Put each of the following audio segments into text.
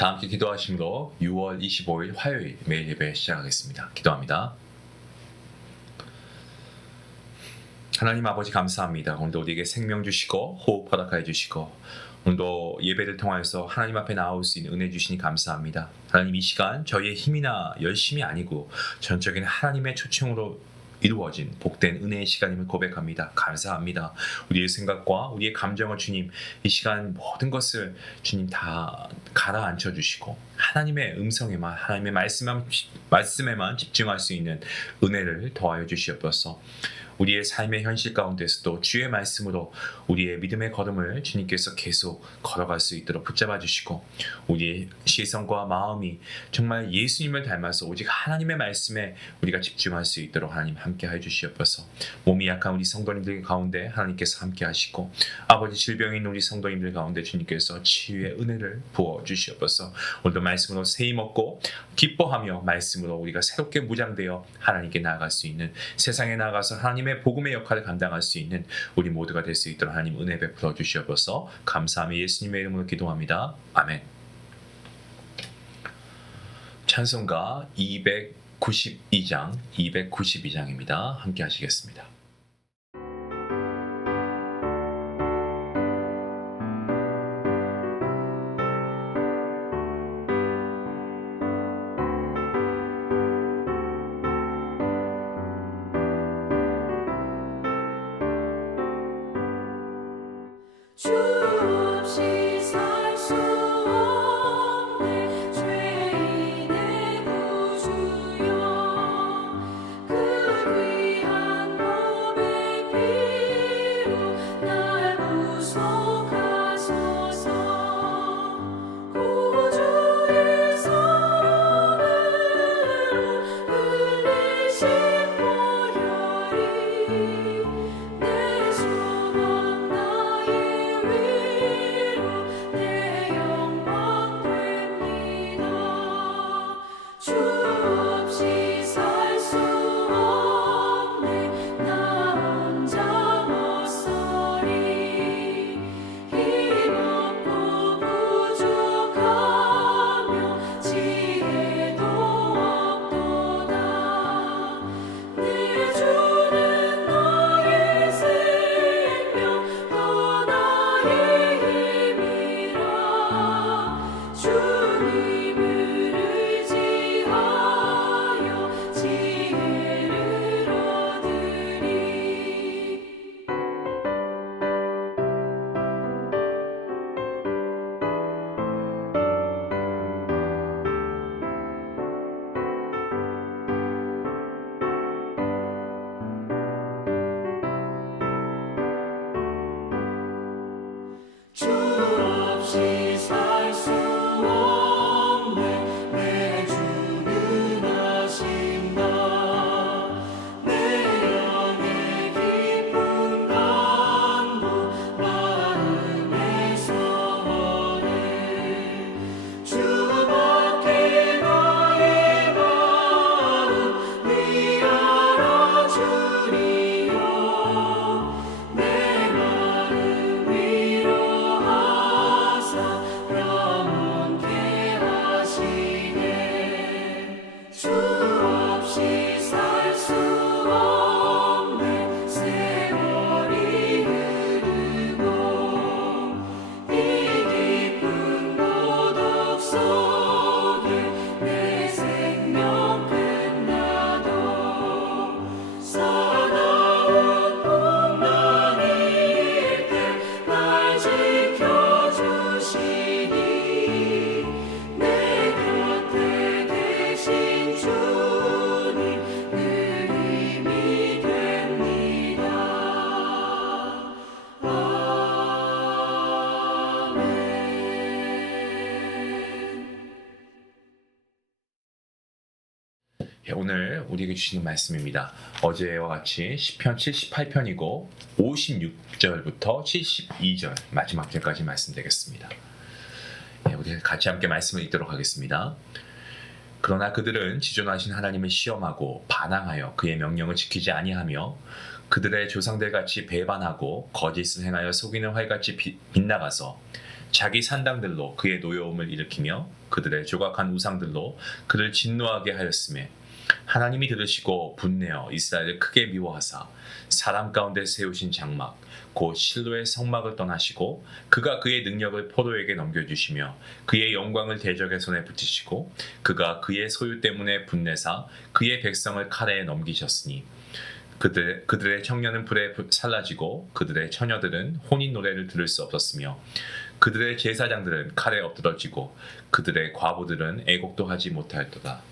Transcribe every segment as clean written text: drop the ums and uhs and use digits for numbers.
다 함께 기도하심으로 6월 25일 화요일 매일 예배 시작하겠습니다. 기도합니다. 하나님 아버지 감사합니다. 오늘도 우리에게 생명 주시고 호흡 허락하여 주시고 오늘도 예배를 통하여서 하나님 앞에 나올 수 있는 은혜 주시니 감사합니다. 하나님 이 시간 저희의 힘이나 열심이 아니고 전적인 하나님의 초청으로 이루어진 복된 은혜의 시간임을 고백합니다. 감사합니다. 우리의 생각과 우리의 감정을 주님 이 시간 모든 것을 주님 다 가라앉혀 주시고 하나님의 음성에만 하나님의 말씀에만 집중할 수 있는 은혜를 더하여 주시옵소서. 우리의 삶의 현실 가운데서도 주의 말씀으로 우리의 믿음의 걸음을 주님께서 계속 걸어갈 수 있도록 붙잡아 주시고 우리의 시선과 마음이 정말 예수님을 닮아서 오직 하나님의 말씀에 우리가 집중할 수 있도록 하나님 함께 해 주시옵소서. 몸이 약한 우리 성도님들 가운데 하나님께서 함께 하시고 아버지 질병이 있는 우리 성도님들 가운데 주님께서 치유의 은혜를 부어 주시옵소서. 오늘도 말씀으로 세임 얻고 기뻐하며 말씀으로 우리가 새롭게 무장되어 하나님께 나아갈 수 있는 세상에 나아가서 하나님의 복음의 역할을 감당할 수 있는 우리 모두가 될 수 있도록 하나님 은혜 베풀어 주시옵소서. 감사하며 예수님의 이름으로 기도합니다. 아멘. 찬송가 292장입니다. 함께 하시겠습니다. 주 없이 살 수 없네 죄인의 구주여 그 귀한 몸의 피로 날 구속하소서 구주의 사랑으로 흘리신 보혈이 내 소망 나의 위로 내 영광 됩니다. 주 없이 살 수 없네 나 혼자 못서리 힘없고 부족하며 지혜도 없도다 내 주는 나의 생명 또 나의 힘이라 주님을 의지하여 지혜를 얻으리 주 없이 살 수 없네 내 주는 아신다 내 영의 깊은 간구 마음의 소원을 주밖에 나의 마음 위하여 주리요 내 마음 위로하사 영원케 하시네 주 없이 살 수 없네 세월이 흐르고 이 깊은 고독 속에 내 생명 끝나도 사나운 풍랑일 때 날 지켜주시니 내 곁에 계신 주님 늘 힘이 됩니다. 아멘. 오늘 우리에게 주시는 말씀입니다. 어제와 같이 시편 78편이고 56절부터 72절 마지막 절까지 말씀드리겠습니다. 우리 같이 함께 말씀을 읽도록 하겠습니다. 그러나 그들은 지존하신 하나님을 시험하고 반항하여 그의 명령을 지키지 아니하며 그들의 조상들같이 배반하고 거짓을 행하여 속이는 활같이 빗나가서 자기 산당들로 그의 노여움을 일으키며 그들의 조각한 우상들로 그를 진노하게 하였으며 하나님이 들으시고 분내어 이스라엘을 크게 미워하사 사람 가운데 세우신 장막 곧 실로의 성막을 떠나시고 그가 그의 능력을 포로에게 넘겨주시며 그의 영광을 대적의 손에 붙이시고 그가 그의 소유 때문에 분내사 그의 백성을 칼에 넘기셨으니 그들의 청년은 불에 살라지고 그들의 처녀들은 혼인 노래를 들을 수 없었으며 그들의 제사장들은 칼에 엎드러지고 그들의 과부들은 애곡도 하지 못하였도다.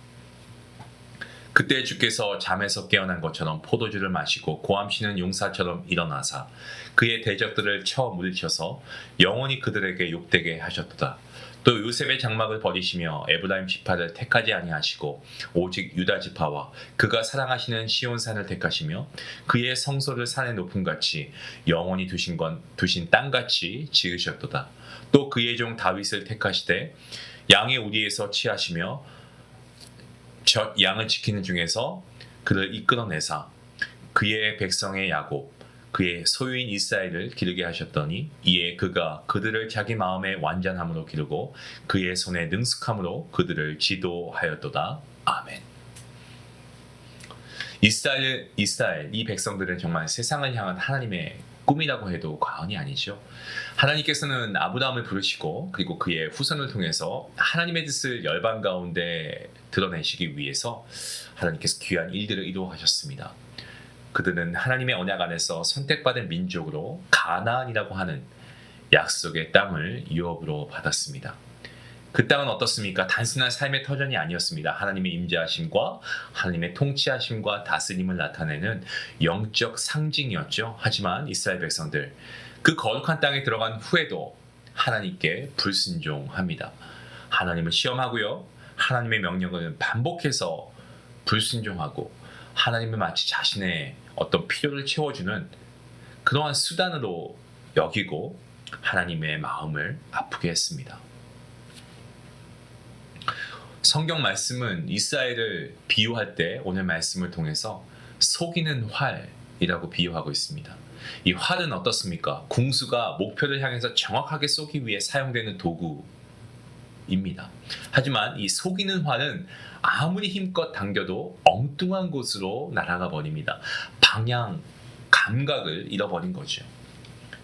그때 주께서 잠에서 깨어난 것처럼 포도주를 마시고 고함치는 용사처럼 일어나사 그의 대적들을 쳐 물리쳐서 영원히 그들에게 욕되게 하셨도다. 또 요셉의 장막을 버리시며 에브라임 지파를 택하지 아니하시고 오직 유다 지파와 그가 사랑하시는 시온산을 택하시며 그의 성소를 산의 높음같이 영원히 두신 땅같이 지으셨도다. 또 그의 종 다윗을 택하시되 양의 우리에서 취하시며 젖 양을 지키는 중에서 그를 이끌어내사 그의 백성의 야곱 그의 소유인 이스라엘을 기르게 하셨더니 이에 그가 그들을 자기 마음의 완전함으로 기르고 그의 손의 능숙함으로 그들을 지도하였도다. 아멘. 이스라엘 이 백성들은 정말 세상을 향한 하나님의 꿈이라고 해도 과언이 아니죠. 하나님께서는 아브라함을 부르시고 그리고 그의 후손을 통해서 하나님의 뜻을 열방 가운데 드러내시기 위해서 하나님께서 귀한 일들을 이루어하셨습니다. 그들은 하나님의 언약 안에서 선택받은 민족으로 가나안이라고 하는 약속의 땅을 유업으로 받았습니다. 그 땅은 어떻습니까? 단순한 삶의 터전이 아니었습니다. 하나님의 임재하심과 하나님의 통치하심과 다스림을 나타내는 영적 상징이었죠. 하지만 이스라엘 백성들 그 거룩한 땅에 들어간 후에도 하나님께 불순종합니다. 하나님을 시험하고요. 하나님의 명령을 반복해서 불순종하고 하나님을 마치 자신의 어떤 필요를 채워주는 그러한 수단으로 여기고 하나님의 마음을 아프게 했습니다. 성경 말씀은 이스라엘을 비유할 때 오늘 말씀을 통해서 속이는 활이라고 비유하고 있습니다. 이 활은 어떻습니까? 궁수가 목표를 향해서 정확하게 쏘기 위해 사용되는 도구입니다. 하지만 이 속이는 활은 아무리 힘껏 당겨도 엉뚱한 곳으로 날아가 버립니다. 방향 감각을 잃어버린 거죠.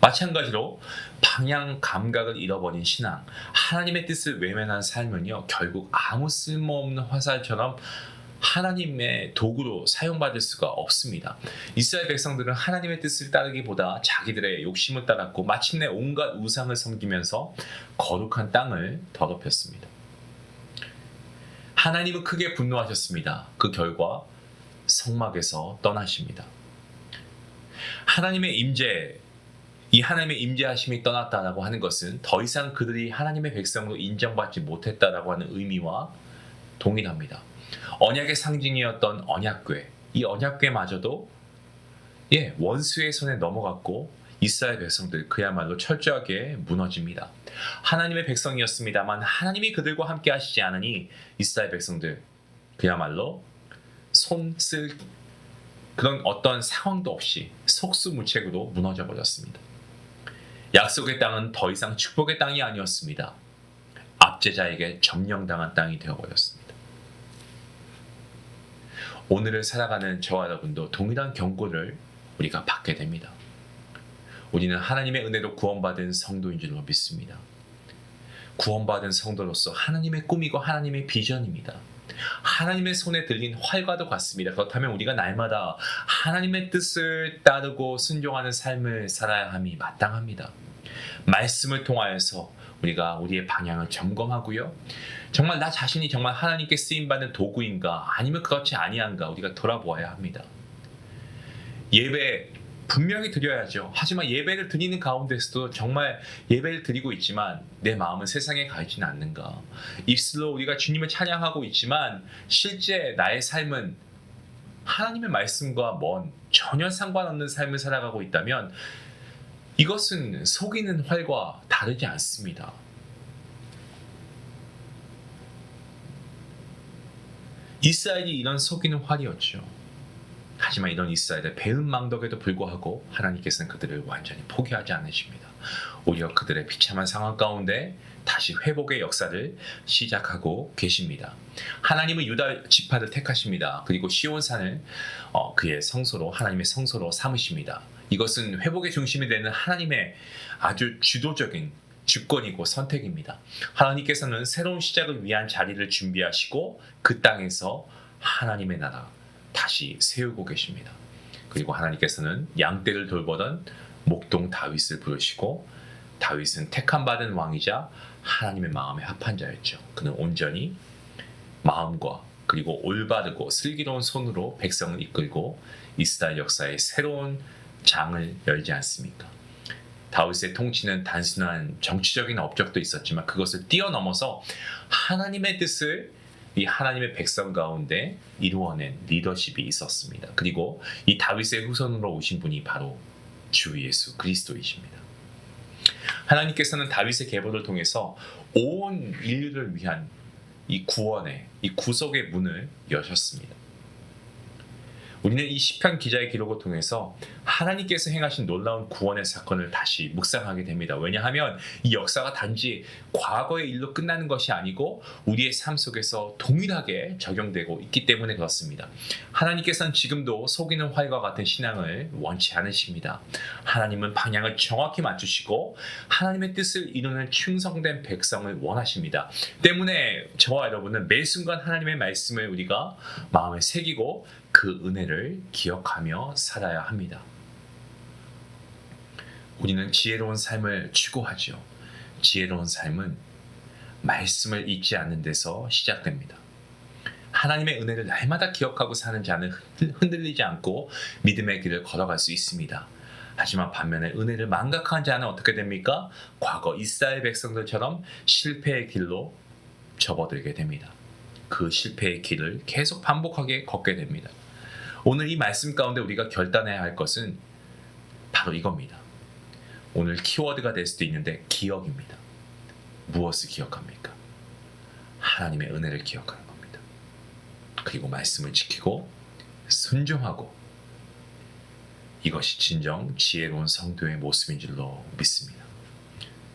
마찬가지로 방향 감각을 잃어버린 신앙, 하나님의 뜻을 외면한 삶은요, 결국 아무 쓸모없는 화살처럼 하나님의 도구로 사용받을 수가 없습니다. 이스라엘 백성들은 하나님의 뜻을 따르기보다 자기들의 욕심을 따랐고 마침내 온갖 우상을 섬기면서 거룩한 땅을 더럽혔습니다. 하나님은 크게 분노하셨습니다. 그 결과 성막에서 떠나십니다. 하나님의 임재, 이 하나님의 임재하심이 떠났다라고 하는 것은 더 이상 그들이 하나님의 백성으로 인정받지 못했다라고 하는 의미와 동일합니다. 언약의 상징이었던 언약궤, 이 언약궤마저도 원수의 손에 넘어갔고 이스라엘 백성들 그야말로 철저하게 무너집니다. 하나님의 백성이었습니다만 하나님이 그들과 함께 하시지 않으니 이스라엘 백성들 그야말로 손 쓸 그런 어떤 상황도 없이 속수무책으로 무너져 버렸습니다. 약속의 땅은 더 이상 축복의 땅이 아니었습니다. 압제자에게 점령당한 땅이 되어버렸습니다. 오늘을 살아가는 저와 여러분도 동일한 경고를 우리가 받게 됩니다. 우리는 하나님의 은혜로 구원받은 성도인 줄로 믿습니다. 구원받은 성도로서 하나님의 꿈이고 하나님의 비전입니다. 하나님의 손에 들린 활과도 같습니다. 그렇다면 우리가 날마다 하나님의 뜻을 따르고 순종하는 삶을 살아야 함이 마땅합니다. 말씀을 통하여서 우리가 우리의 방향을 점검하고요. 정말 나 자신이 정말 하나님께 쓰임받는 도구인가 아니면 그렇지 아니한가 우리가 돌아보아야 합니다. 예배 분명히 드려야죠. 하지만 예배를 드리는 가운데서도 정말 예배를 드리고 있지만 내 마음은 세상에 가 있지는 않는가. 입술로 우리가 주님을 찬양하고 있지만 실제 나의 삶은 하나님의 말씀과 먼 전혀 상관없는 삶을 살아가고 있다면 이것은 속이는 활과 다르지 않습니다. 이스라엘이 이런 속이는 활이었죠. 하지만 이런 이스라엘의 배은망덕에도 불구하고 하나님께서는 그들을 완전히 포기하지 않으십니다. 오히려 그들의 비참한 상황 가운데 다시 회복의 역사를 시작하고 계십니다. 하나님은 유다 지파를 택하십니다. 그리고 시온산을 그의 성소로, 하나님의 성소로 삼으십니다. 이것은 회복의 중심이 되는 하나님의 아주 주도적인 주권이고 선택입니다. 하나님께서는 새로운 시작을 위한 자리를 준비하시고 그 땅에서 하나님의 나라 다시 세우고 계십니다. 그리고 하나님께서는 양떼를 돌보던 목동 다윗을 부르시고, 다윗은 택함 받은 왕이자 하나님의 마음에 합한 자였죠. 그는 온전히 마음과 그리고 올바르고 슬기로운 손으로 백성을 이끌고 이스라엘 역사의 새로운 장을 열지 않습니까? 다윗의 통치는 단순한 정치적인 업적도 있었지만 그것을 뛰어넘어서 하나님의 뜻을 이 하나님의 백성 가운데 이루어낸 리더십이 있었습니다. 그리고 이 다윗의 후손으로 오신 분이 바로 주 예수 그리스도이십니다. 하나님께서는 다윗의 계보를 통해서 온 인류를 위한 이 구원의, 이 구속의 문을 여셨습니다. 우리는 이 시편 기자의 기록을 통해서 하나님께서 행하신 놀라운 구원의 사건을 다시 묵상하게 됩니다. 왜냐하면 이 역사가 단지 과거의 일로 끝나는 것이 아니고 우리의 삶 속에서 동일하게 적용되고 있기 때문에 그렇습니다. 하나님께서는 지금도 속이는 활과 같은 신앙을 원치 않으십니다. 하나님은 방향을 정확히 맞추시고 하나님의 뜻을 이루는 충성된 백성을 원하십니다. 때문에 저와 여러분은 매 순간 하나님의 말씀을 우리가 마음에 새기고 그 은혜를 기억하며 살아야 합니다. 우리는 지혜로운 삶을 추구하죠. 지혜로운 삶은 말씀을 잊지 않는 데서 시작됩니다. 하나님의 은혜를 날마다 기억하고 사는 자는 흔들리지 않고 믿음의 길을 걸어갈 수 있습니다. 하지만 반면에 은혜를 망각한 자는 어떻게 됩니까? 과거 이스라엘 백성들처럼 실패의 길로 접어들게 됩니다. 그 실패의 길을 계속 반복하게 걷게 됩니다. 오늘 이 말씀 가운데 우리가 결단해야 할 것은 바로 이겁니다. 오늘 키워드가 될 수도 있는데 기억입니다. 무엇을 기억합니까? 하나님의 은혜를 기억하는 겁니다. 그리고 말씀을 지키고 순종하고, 이것이 진정 지혜로운 성도의 모습인 줄로 믿습니다.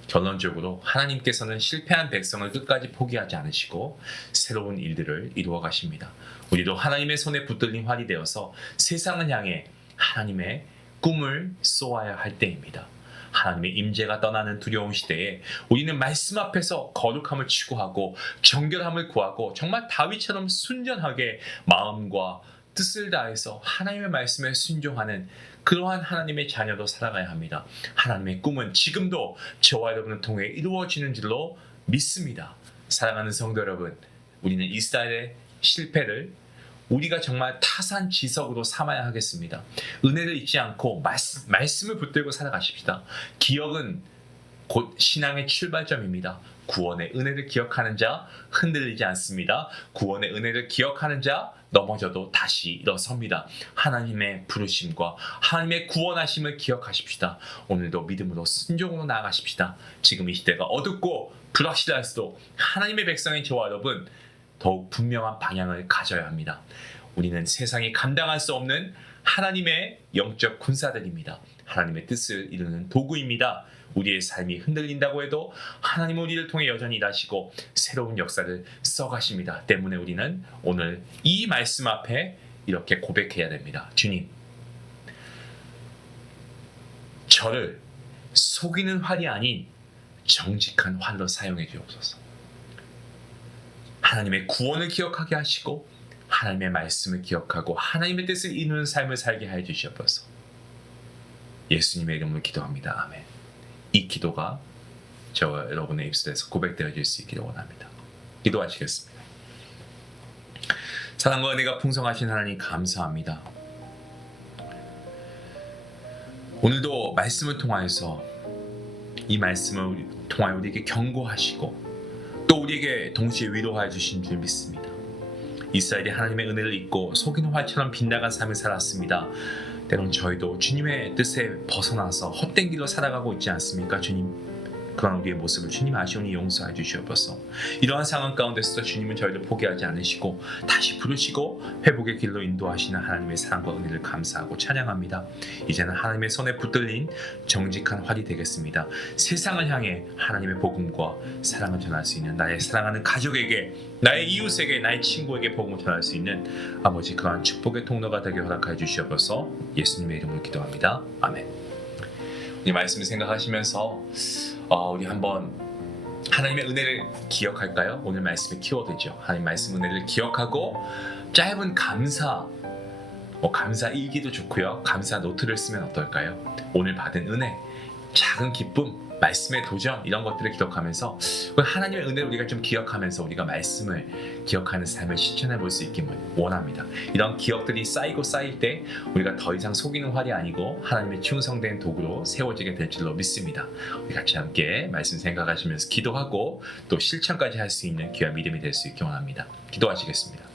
결론적으로 하나님께서는 실패한 백성을 끝까지 포기하지 않으시고 새로운 일들을 이루어 가십니다. 우리도 하나님의 손에 붙들린 활이 되어서 세상을 향해 하나님의 꿈을 쏘아야 할 때입니다. 하나님의 임재가 떠나는 두려운 시대에 우리는 말씀 앞에서 거룩함을 추구하고 정결함을 구하고 정말 다윗처럼 순전하게 마음과 뜻을 다해서 하나님의 말씀에 순종하는 그러한 하나님의 자녀로 살아가야 합니다. 하나님의 꿈은 지금도 저와 여러분을 통해 이루어지는 줄로 믿습니다. 사랑하는 성도 여러분, 우리는 이스라엘의 실패를 우리가 정말 타산지석으로 삼아야 하겠습니다. 은혜를 잊지 않고 말씀을 붙들고 살아가십시다. 기억은 곧 신앙의 출발점입니다. 구원의 은혜를 기억하는 자 흔들리지 않습니다. 구원의 은혜를 기억하는 자 넘어져도 다시 일어섭니다. 하나님의 부르심과 하나님의 구원하심을 기억하십시다. 오늘도 믿음으로 순종으로 나아가십시다. 지금 이 시대가 어둡고 불확실할수록 하나님의 백성인 저와 여러분 더욱 분명한 방향을 가져야 합니다. 우리는 세상이 감당할 수 없는 하나님의 영적 군사들입니다. 하나님의 뜻을 이루는 도구입니다. 우리의 삶이 흔들린다고 해도 하나님은 우리를 통해 여전히 일하시고 새로운 역사를 써가십니다. 때문에 우리는 오늘 이 말씀 앞에 이렇게 고백해야 됩니다. 주님, 저를 속이는 활이 아닌 정직한 활로 사용해 주옵소서. 하나님의 구원을 기억하게 하시고 하나님의 말씀을 기억하고 하나님의 뜻을 이루는 삶을 살게 하여 주시옵소서. 예수님의 이름으로 기도합니다. 아멘. 이 기도가 저와 여러분의 입술에서 고백되어질 수 있기를 원합니다. 기도하시겠습니다. 사랑과 은혜가 풍성하신 하나님 감사합니다. 오늘도 말씀을 통하여서 이 말씀을 통하여 우리에게 경고하시고 또 우리에게 동시에 위로하여 주신 줄 믿습니다. 이스라엘이 하나님의 은혜를 잊고 속이는 활처럼 빗나간 삶을 살았습니다. 때론 저희도 주님의 뜻에 벗어나서 헛된 길로 살아가고 있지 않습니까? 주님, 그런 우리의 모습을 주님 아시오니 용서해 주시옵소서. 이러한 상황 가운데서 주님은 저희를 포기하지 않으시고 다시 부르시고 회복의 길로 인도하시는 하나님의 사랑과 은혜를 감사하고 찬양합니다. 이제는 하나님의 손에 붙들린 정직한 활이 되겠습니다. 세상을 향해 하나님의 복음과 사랑을 전할 수 있는 나의 사랑하는 가족에게, 나의 이웃에게, 나의 친구에게 복음을 전할 수 있는 아버지 그러한 축복의 통로가 되게 허락하여 주시옵소서. 예수님의 이름으로 기도합니다. 아멘. 이 말씀을 생각하시면서 우리 한번 하나님의 은혜를 기억할까요? 오늘 말씀의 키워드죠. 하나님 말씀 은혜를 기억하고 짧은 감사 일기도 좋고요. 감사 노트를 쓰면 어떨까요? 오늘 받은 은혜, 작은 기쁨, 말씀의 도전 이런 것들을 기록하면서 하나님의 은혜를 우리가 좀 기억하면서 우리가 말씀을 기억하는 삶을 실천해 볼 수 있기를 원합니다. 이런 기억들이 쌓이고 쌓일 때 우리가 더 이상 속이는 활이 아니고 하나님의 충성된 도구로 세워지게 될 줄로 믿습니다. 우리 같이 함께 말씀 생각하시면서 기도하고 또 실천까지 할 수 있는 귀한 믿음이 될 수 있기 원합니다. 기도하시겠습니다.